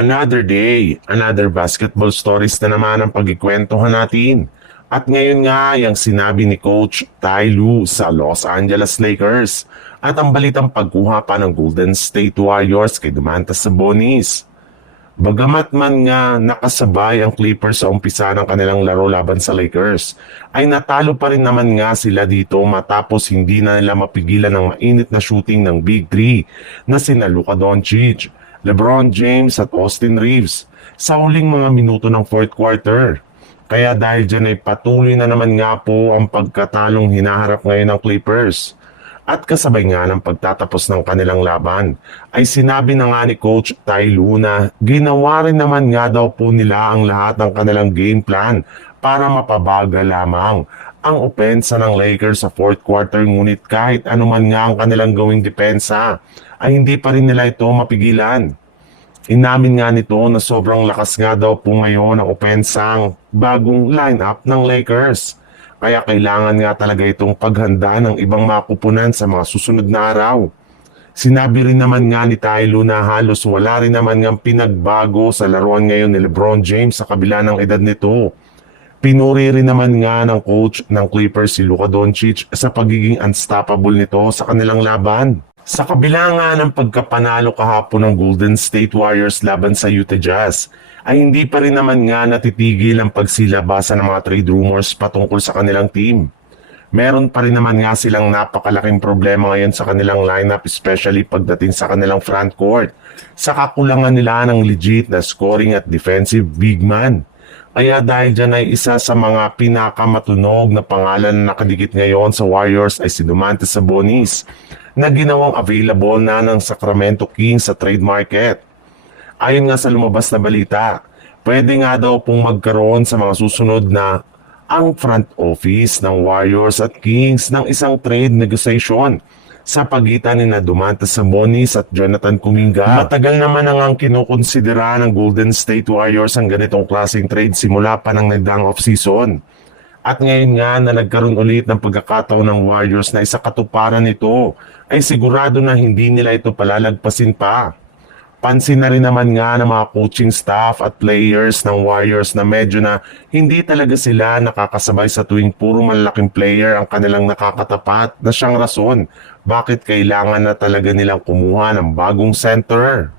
Another day, another basketball stories na naman ang pagkikwentuhan natin. At ngayon nga, yung sinabi ni Coach Ty Lue sa Los Angeles Lakers at ang balitang pagkuha pa ng Golden State Warriors kay Domantas Sabonis. Bagamat man nga nakasabay ang Clippers sa umpisa ng kanilang laro laban sa Lakers, ay natalo pa rin naman nga sila dito matapos hindi na nila mapigilan ng mainit na shooting ng Big Three na sina Luka Doncic, LeBron James at Austin Reeves sa huling mga minuto ng fourth quarter. Kaya dahil dyan ay patuloy na naman nga po ang pagkatalong hinaharap ngayon ng Clippers. At kasabay nga ng pagtatapos ng kanilang laban, ay sinabi na nga ni Coach Ty Lue na ginawa rin naman nga daw po nila ang lahat ng kanilang game plan para mapabagal lamang ang opensa ng Lakers sa fourth quarter, ngunit kahit anuman nga ang kanilang gawing depensa, ay hindi pa rin nila ito mapigilan. Inamin nga nito na sobrang lakas nga daw po ngayon ang opensang bagong lineup ng Lakers. Kaya kailangan nga talaga itong paghanda ng ibang makupunan sa mga susunod na araw. Sinabi rin naman nga ni Ty Lue na halos wala rin naman nga pinagbago sa laruan ngayon ni LeBron James sa kabila ng edad nito. Pinuri rin naman nga ng coach ng Clippers si Luka Doncic sa pagiging unstoppable nito sa kanilang laban. Sa kabila nga ng pagkapanalo kahapon ng Golden State Warriors laban sa Utah Jazz, ay hindi pa rin naman nga natitigil ang pagsilabasa ng mga trade rumors patungkol sa kanilang team. Meron pa rin naman nga silang napakalaking problema ngayon sa kanilang lineup, especially pagdating sa kanilang front court, sa kakulangan nila ng legit na scoring at defensive big man. Kaya dahil dyan ay isa sa mga pinakamatunog na pangalan na nakadikit ngayon sa Warriors ay si Domantas Sabonis, na ginawang available na ng Sacramento Kings sa trade market. Ayon nga sa lumabas na balita, pwede nga daw pong magkaroon sa mga susunod na ang front office ng Warriors at Kings ng isang trade negotiation sa pagitan ni Domantas Sabonis at Jonathan Kuminga. Matagal naman ang kinukonsidera ng Golden State Warriors ang ganitong klaseng trade simula pa ng nagdaang off-season. At ngayon nga na nagkaroon ulit ng pagkakataon ng Warriors na isa katuparan nito, ay sigurado na hindi nila ito palalagpasin pa. Pansin na rin naman nga ng mga coaching staff at players ng Warriors na medyo na hindi talaga sila nakakasabay sa tuwing puro malalaking player ang kanilang nakakatapat, na siyang rason bakit kailangan na talaga nilang kumuha ng bagong center.